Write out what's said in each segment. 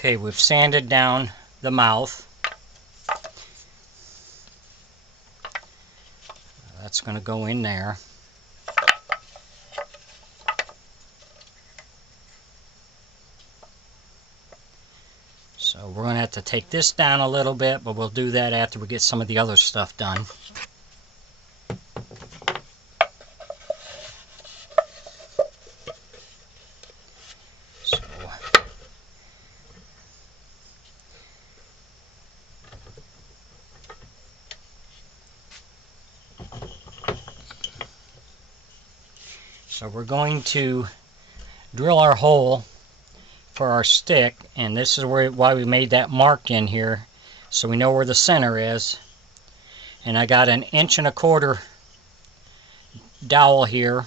Okay, we've sanded down the mouth. That's going to go in there. So we're going to have to take this down a little bit, but we'll do that after we get some of the other stuff done. So we're going to drill our hole for our stick, and this is why we made that mark in here, so we know where the center is. And I got an 1.25 inch dowel here,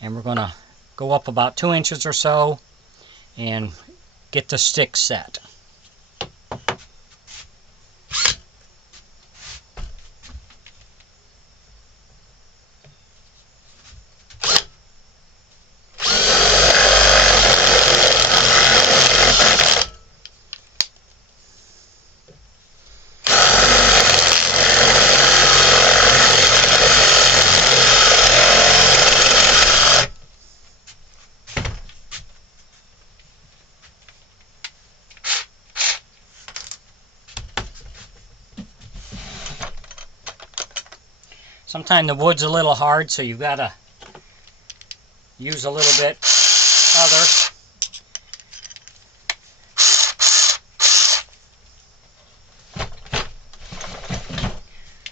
and we're going to go up about 2 inches or so and get the stick set. Sometimes the wood's a little hard, so you've got to use a little bit other.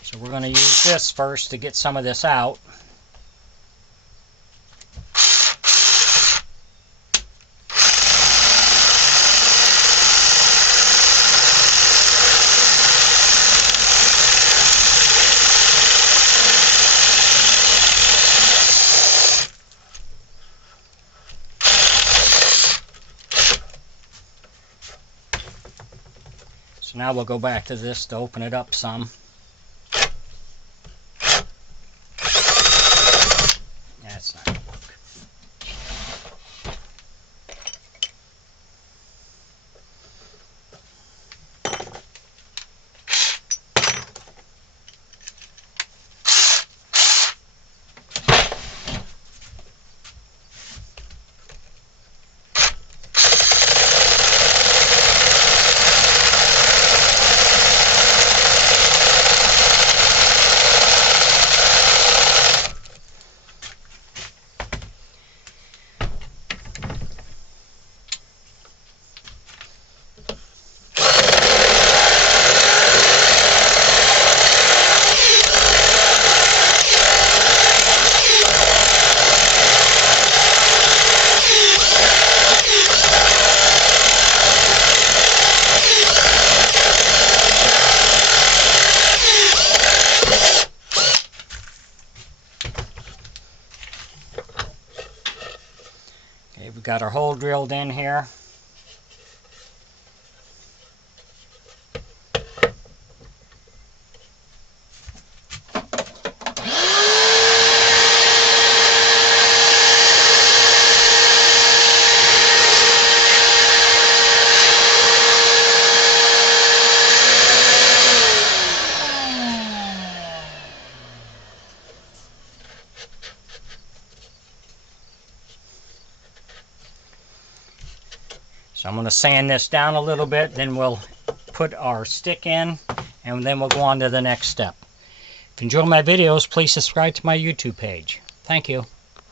So we're going to use this first to get some of this out. So now we'll go back to this to open it up some. That's not going to work. We've got our hole drilled in here. So I'm going to sand this down a little bit, then we'll put our stick in, and then we'll go on to the next step. If you enjoy my videos, please subscribe to my YouTube page. Thank you.